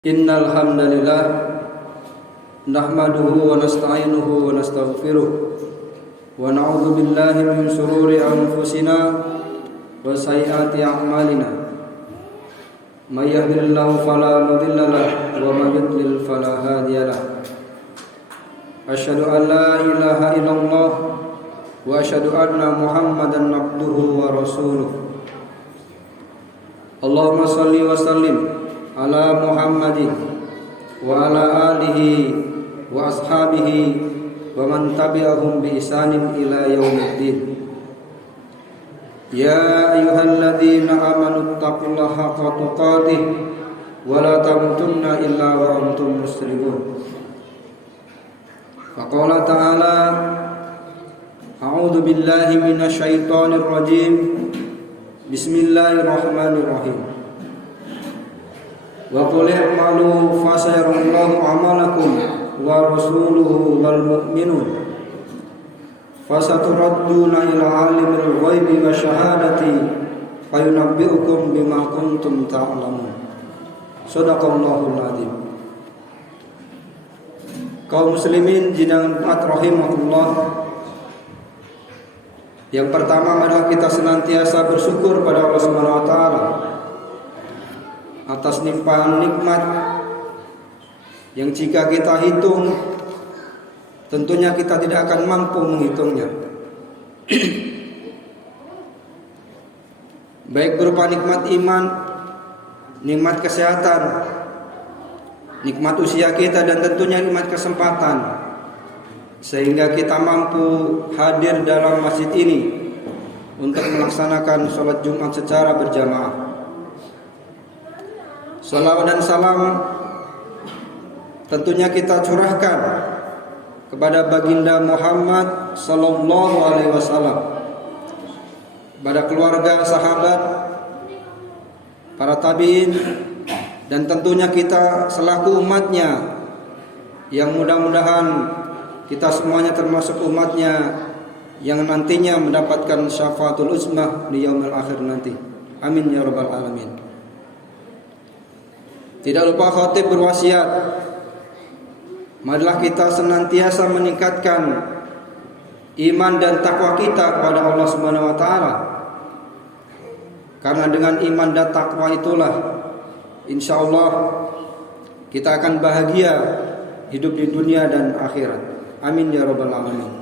Innal hamdalillah nahmaduhu wa nasta'inuhu wa nastaghfiruh wa na'udzu billahi min shururi anfusina wa sayyiati a'malina. May yahdihillahu fala mudilla lahu wa may yudlil fala hadiya lahu. Asyhadu an la ilaha illallah wa asyhadu anna Muhammadan abduhu wa rasuluh. Allahumma shalli wa sallim ala Muhammadin wa ala alihi wa ashabihi wa man tabi'ahum bi ihsanin ila yaumiddin. Ya ayyuhalladzina amanu taqullaha haqqa tuqatih wa la tamutunna illa wa antum muslimun. Faqala ta'ala a'udzu billahi minasy syaithanir rajim. Bismillahirrahmanirrahim. Wa qul i'malu fasayarallahu 'amalakum wa rasuluhu wal mu'minun fasaturadduna ila 'alimil ghaibi wasyahadati fayunabbi'ukum bima kuntum ta'lamun. Shadaqallahul adzim. Kaum muslimin jinang taat rahimahullah, yang pertama adalah kita senantiasa bersyukur pada Allah Subhanahu wa taala atas limpahan nikmat yang jika kita hitung tentunya kita tidak akan mampu menghitungnya. Baik berupa nikmat iman, nikmat kesehatan, nikmat usia kita, dan tentunya nikmat kesempatan, sehingga kita mampu hadir dalam masjid ini untuk melaksanakan sholat Jumat secara berjamaah. Salawat dan salam tentunya kita curahkan kepada baginda Muhammad sallallahu alaihi wasallam, pada keluarga, sahabat, para tabi'in, dan tentunya kita selaku umatnya, yang mudah-mudahan kita semuanya termasuk umatnya yang nantinya mendapatkan syafaatul uzmah di yaumil akhir nanti. Amin ya rabbal alamin. Tidak lupa khatib berwasiat, marilah kita senantiasa meningkatkan iman dan takwa kita kepada Allah Subhanahu wa taala. Karena dengan iman dan takwa itulah insyaallah kita akan bahagia hidup di dunia dan akhirat. Amin ya rabbal alamin.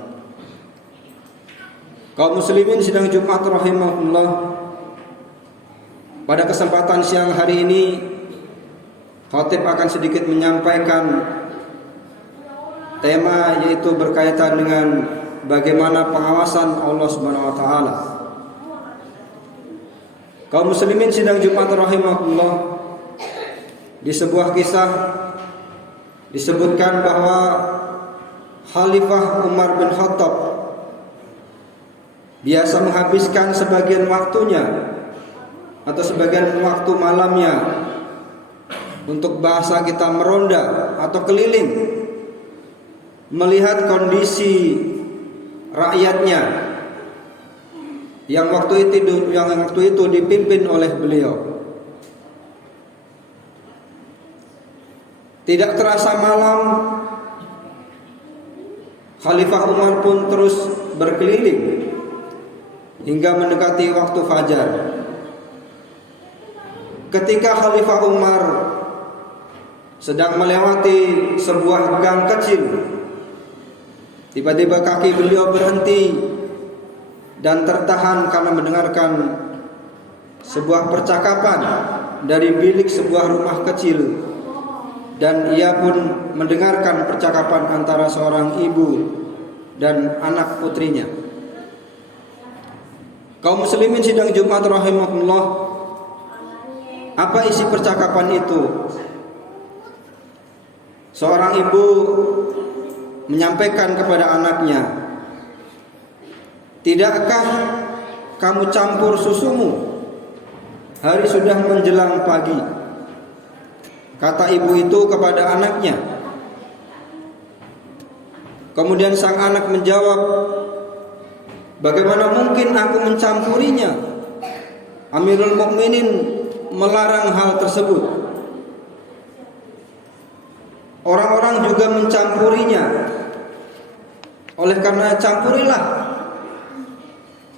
Kaum muslimin sidang Jumat rahimahullah, pada kesempatan siang hari ini khatib akan sedikit menyampaikan tema, yaitu berkaitan dengan bagaimana pengawasan Allah Subhanahu wa taala. Kaum muslimin sidang Jumat rahimahullah, di sebuah kisah disebutkan bahwa Khalifah Umar bin Khattab biasa menghabiskan sebagian waktunya atau sebagian waktu malamnya untuk bahasa kita meronda atau keliling, melihat kondisi rakyatnya yang waktu itu dipimpin oleh beliau. Tidak terasa malam, Khalifah Umar pun terus berkeliling hingga mendekati waktu fajar. Ketika Khalifah Umar sedang melewati sebuah gang kecil, tiba-tiba kaki beliau berhenti dan tertahan karena mendengarkan sebuah percakapan dari bilik sebuah rumah kecil, dan ia pun mendengarkan percakapan antara seorang ibu dan anak putrinya. Kaum muslimin sidang Jumat rahimahullah, apa isi percakapan itu? Seorang ibu menyampaikan kepada anaknya, "Tidakkah kamu campur susumu? Hari sudah menjelang pagi." Kata ibu itu kepada anaknya. Kemudian sang anak menjawab, "Bagaimana mungkin aku mencampurinya? Amirul Mukminin melarang hal tersebut." orang-orang juga mencampurinya. Oleh karena campurilah,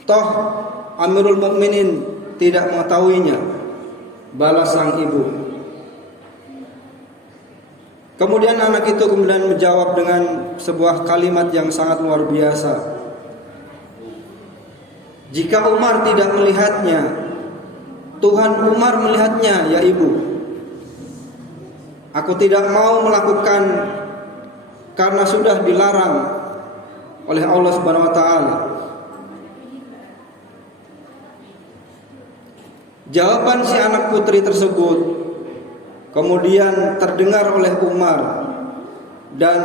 toh Amirul Mukminin tidak mengetahuinya, balas sang ibu. Kemudian anak itu kemudian menjawab dengan sebuah kalimat yang sangat luar biasa. Jika Umar tidak melihatnya, Tuhan Umar melihatnya, ya ibu. Aku tidak mau melakukan karena sudah dilarang oleh Allah Subhanahu wa taala. Jawaban si anak putri tersebut kemudian terdengar oleh Umar dan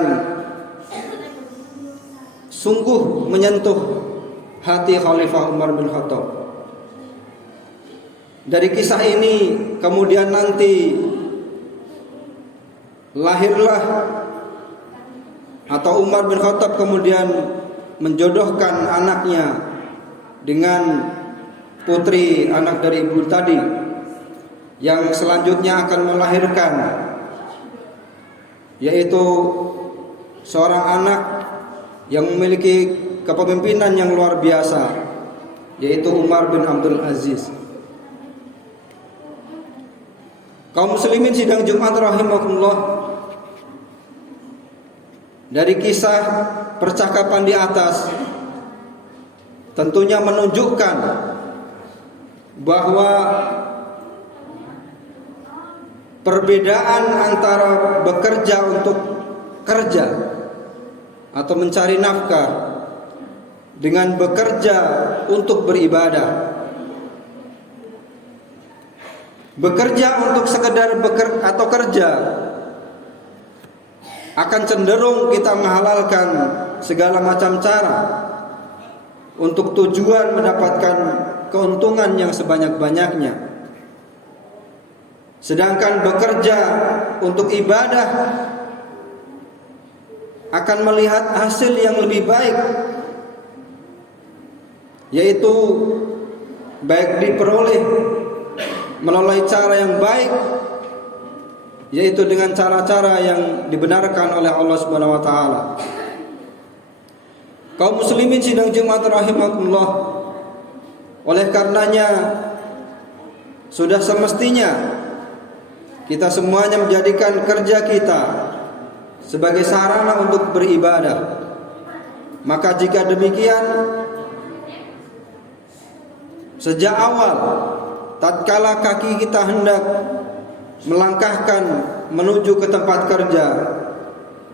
sungguh menyentuh hati Khalifah Umar bin Khattab. Dari kisah ini kemudian nanti lahirlah atau Umar bin Khattab kemudian menjodohkan anaknya dengan putri anak dari ibu tadi, yang selanjutnya akan melahirkan, yaitu seorang anak yang memiliki kepemimpinan yang luar biasa, yaitu Umar bin Abdul Aziz. Kaum muslimin sidang Jumat rahimakumullah, dari kisah percakapan di atas tentunya menunjukkan bahwa perbedaan antara bekerja untuk kerja atau mencari nafkah dengan bekerja untuk beribadah. Bekerja untuk sekedar atau kerja akan cenderung kita menghalalkan segala macam cara untuk tujuan mendapatkan keuntungan yang sebanyak-banyaknya. Sedangkan bekerja untuk ibadah akan melihat hasil yang lebih baik, yaitu baik diperoleh melalui cara yang baik, yaitu dengan cara-cara yang dibenarkan oleh Allah Subhanahu wa taala. Kaum muslimin sidang Jumat rahimakumullah, oleh karenanya sudah semestinya kita semuanya menjadikan kerja kita sebagai sarana untuk beribadah. Maka jika demikian, sejak awal tatkala kaki kita hendak melangkahkan menuju ke tempat kerja,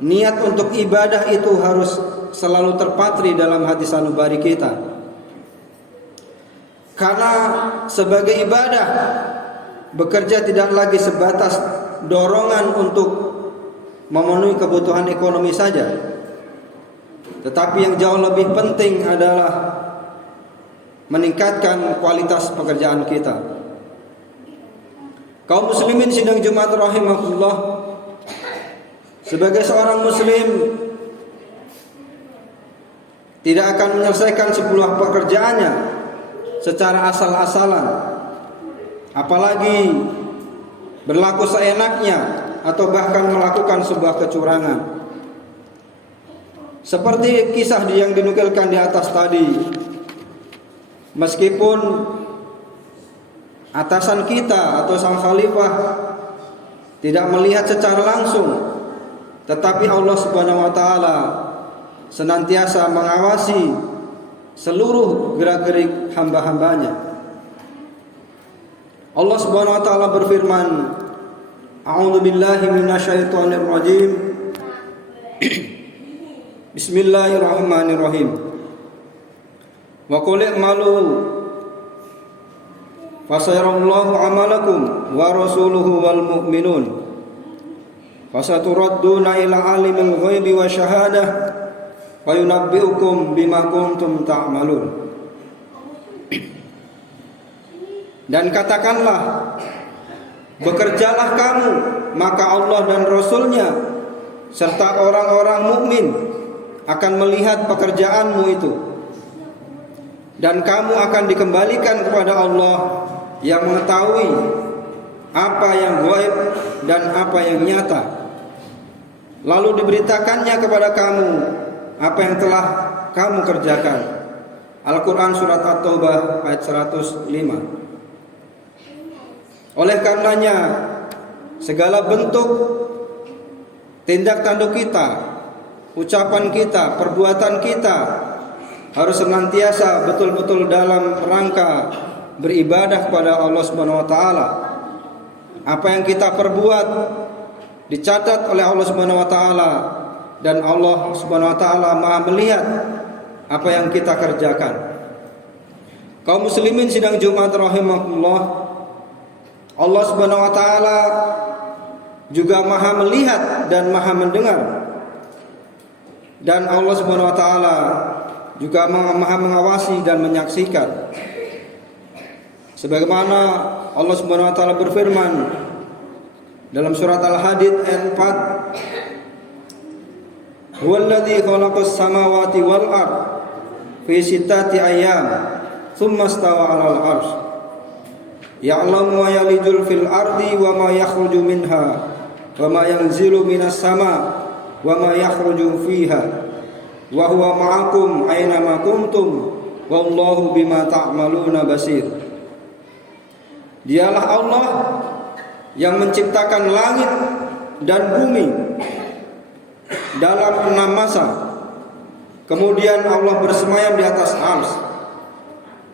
niat untuk ibadah itu harus selalu terpatri dalam hati sanubari kita. Karena sebagai ibadah, bekerja tidak lagi sebatas dorongan untuk memenuhi kebutuhan ekonomi saja, tetapi yang jauh lebih penting adalah meningkatkan kualitas pekerjaan kita. Kaum muslimin sidang Jumat rahimakumullah, sebagai seorang muslim tidak akan menyelesaikan sebuah pekerjaannya secara asal-asalan, apalagi berlaku seenaknya atau bahkan melakukan sebuah kecurangan. Seperti kisah yang dinukilkan di atas tadi, meskipun atasan kita atau sang khalifah tidak melihat secara langsung, tetapi Allah Subhanahu wa taala senantiasa mengawasi seluruh gerak-gerik hamba-hambanya. Allah Subhanahu wa taala berfirman, A'udzu billahi minasyaitonir rajim. Bismillahirrahmanirrahim. Wa qul i'malu fasayarallahu 'amalakum wa rasuluhu wal mu'minun. Fasaturadduna ila 'alimil ghaibi wa syahadah wa yunabbi'ukum bima kuntum ta'malun. Dan katakanlah, bekerjalah kamu, maka Allah dan Rasulnya serta orang-orang mukmin akan melihat pekerjaanmu itu, dan kamu akan dikembalikan kepada Allah yang mengetahui apa yang gaib dan apa yang nyata. lalu diberitakannya kepada kamu apa yang telah kamu kerjakan. Al-Quran Surat At-Taubah ayat 105. Oleh karenanya, segala bentuk tindak tanduk kita, ucapan kita, perbuatan kita harus senantiasa betul-betul dalam rangka beribadah kepada Allah Subhanahu wa taala. Apa yang kita perbuat dicatat oleh Allah Subhanahu wa taala, dan Allah Subhanahu wa taala Maha melihat apa yang kita kerjakan. Kaum muslimin sidang Jumat rahimakumullah, Allah Subhanahu wa taala juga Maha melihat dan Maha mendengar. Dan Allah Subhanahu wa taala juga Maha mengawasi dan menyaksikan. Sebagaimana Allah Subhanahu wa taala berfirman dalam surat Al-Hadid ayat 4, "Huwallazi khalaqas samawati wal ard fi sittati ayyam, tsumma istawa 'alal 'arsy. Ya'lamu ma yalijul fil ardi wa ma yakhruju minha wa ma yanzilu minas sama wa ma yakhruju fiha wa huwa ma'akum aina ma kuntum wallahu bima ta'maluna basir." Dialah Allah yang menciptakan langit dan bumi dalam 6 masa. Kemudian Allah bersemayam di atas arsy.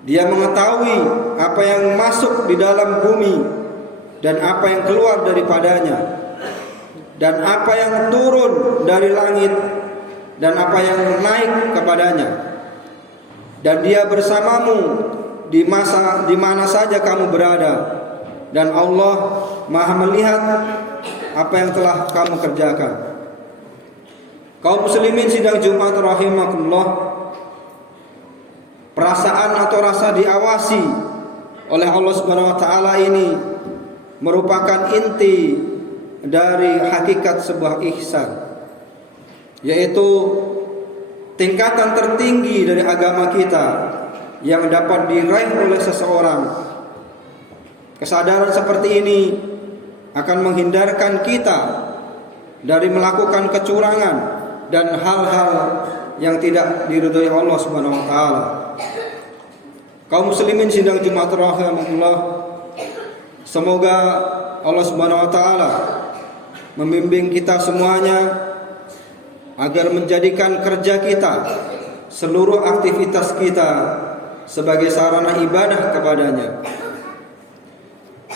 Dia mengetahui apa yang masuk di dalam bumi dan apa yang keluar daripadanya, dan apa yang turun dari langit dan apa yang naik kepadanya. Dan Dia bersamamu di mana saja kamu berada, dan Allah Maha melihat apa yang telah kamu kerjakan. Kaum muslimin sidang Jumat rahimakumullah, perasaan atau rasa diawasi oleh Allah Subhanahu wa taala ini merupakan inti dari hakikat sebuah ihsan, yaitu tingkatan tertinggi dari agama kita yang dapat diraih oleh seseorang. Kesadaran seperti ini akan menghindarkan kita dari melakukan kecurangan dan hal-hal yang tidak diridhoi Allah Subhanahu wa taala. Kaum muslimin sidang Jumat rahimakumullah, semoga Allah Subhanahu wa taala membimbing kita semuanya agar menjadikan kerja kita, seluruh aktivitas kita sebagai sarana ibadah kepadanya.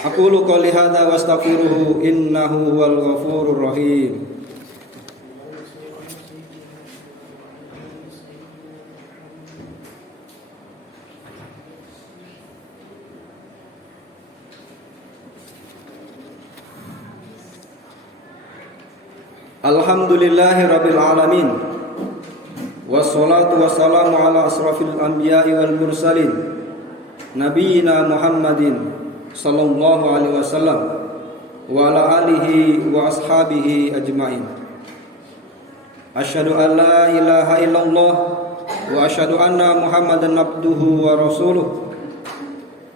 Aqulu qouli hadza wa astaghfiruhu innahu huwal ghafurur rahim. Alhamdulillahi rabbil alamin, wassalatu wassalamu ala asrafil anbiya'i wal mursalin, nabiyina Muhammadin sallallahu alaihi wasallam wa ala alihi wa ashabihi ajma'in. Asyhadu an la ilaha illallah wa asyhadu anna Muhammadan abduhu wa rasuluh.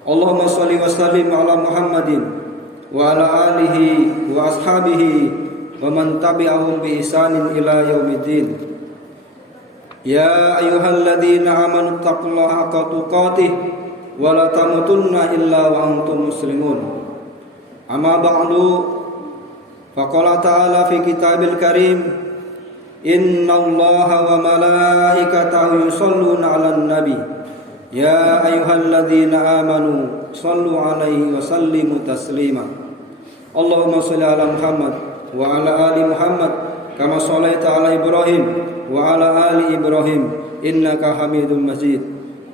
Allahumma shalli wa sallim ala Muhammadin wa ala alihi wa ashabihi wa man tabi'ahum bi ihsanin ila yaumiddin. Ya ayyuhalladzina amanu taqullaha haqqa tuqatih wa la tamutunna illa wa antum muslimun. Amma ba'du, faqala ta'ala fi kitabil karim, innallaha wa malaikatahu yusholluna 'alan nabi ya ayyuhalladzina amanu shallu 'alaihi wa sallimu taslima. Allahumma shalli 'ala Muhammad wa 'ala ali Muhammad kama shallaita 'ala Ibrahim wa 'ala ali Ibrahim innaka Hamidum Majid.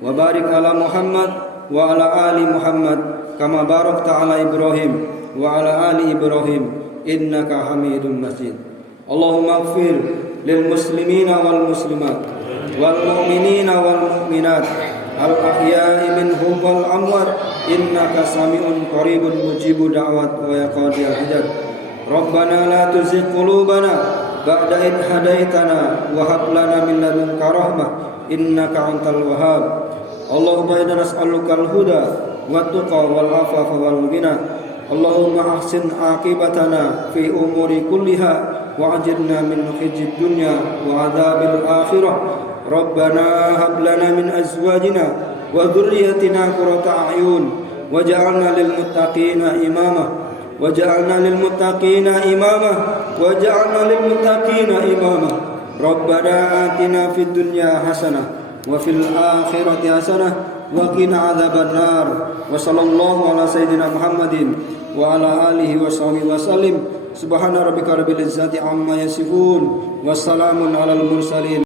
Wa barik 'ala Muhammad wa 'ala ali Muhammad kama barakta 'ala Ibrahim wa 'ala ali Ibrahim innaka Hamidum Majid. Allahumma ighfir lil muslimina wal muslimat wal mu'minina wal mu'minat al ahya'i minhum wal amwat innaka sami'un qaribun mujibu da'wat wa yaqadiyal hajat. Rabbana la tuzigh qulubana ba'da idh hadaitana wa hab lana min ladunka rahmah innaka antal wahhab. Allahumma inna nas'aluka al-huda wat tuqa wal afafa wal ghina Allahumma ahsin aqibatana fi umuri kulliha wa ajirna min khizyid dunya wa adzabil akhirah. Rabbana hab lana min azwajina wa dhurriyyatina qurrata a'yun waj'alna lil muttaqina imama waj'alna lil muttaqina imama waj'alna lil muttaqina imama. Rabbana atina fid dunya hasanah wa fil akhirati hasanah wa qina adzabannar. Wa sallallahu ala sayyidina Muhammadin wa ala alihi wa sahbihi wasallim. Subhana rabbika rabbil izzati amma yasifun wa salamun alal mursalin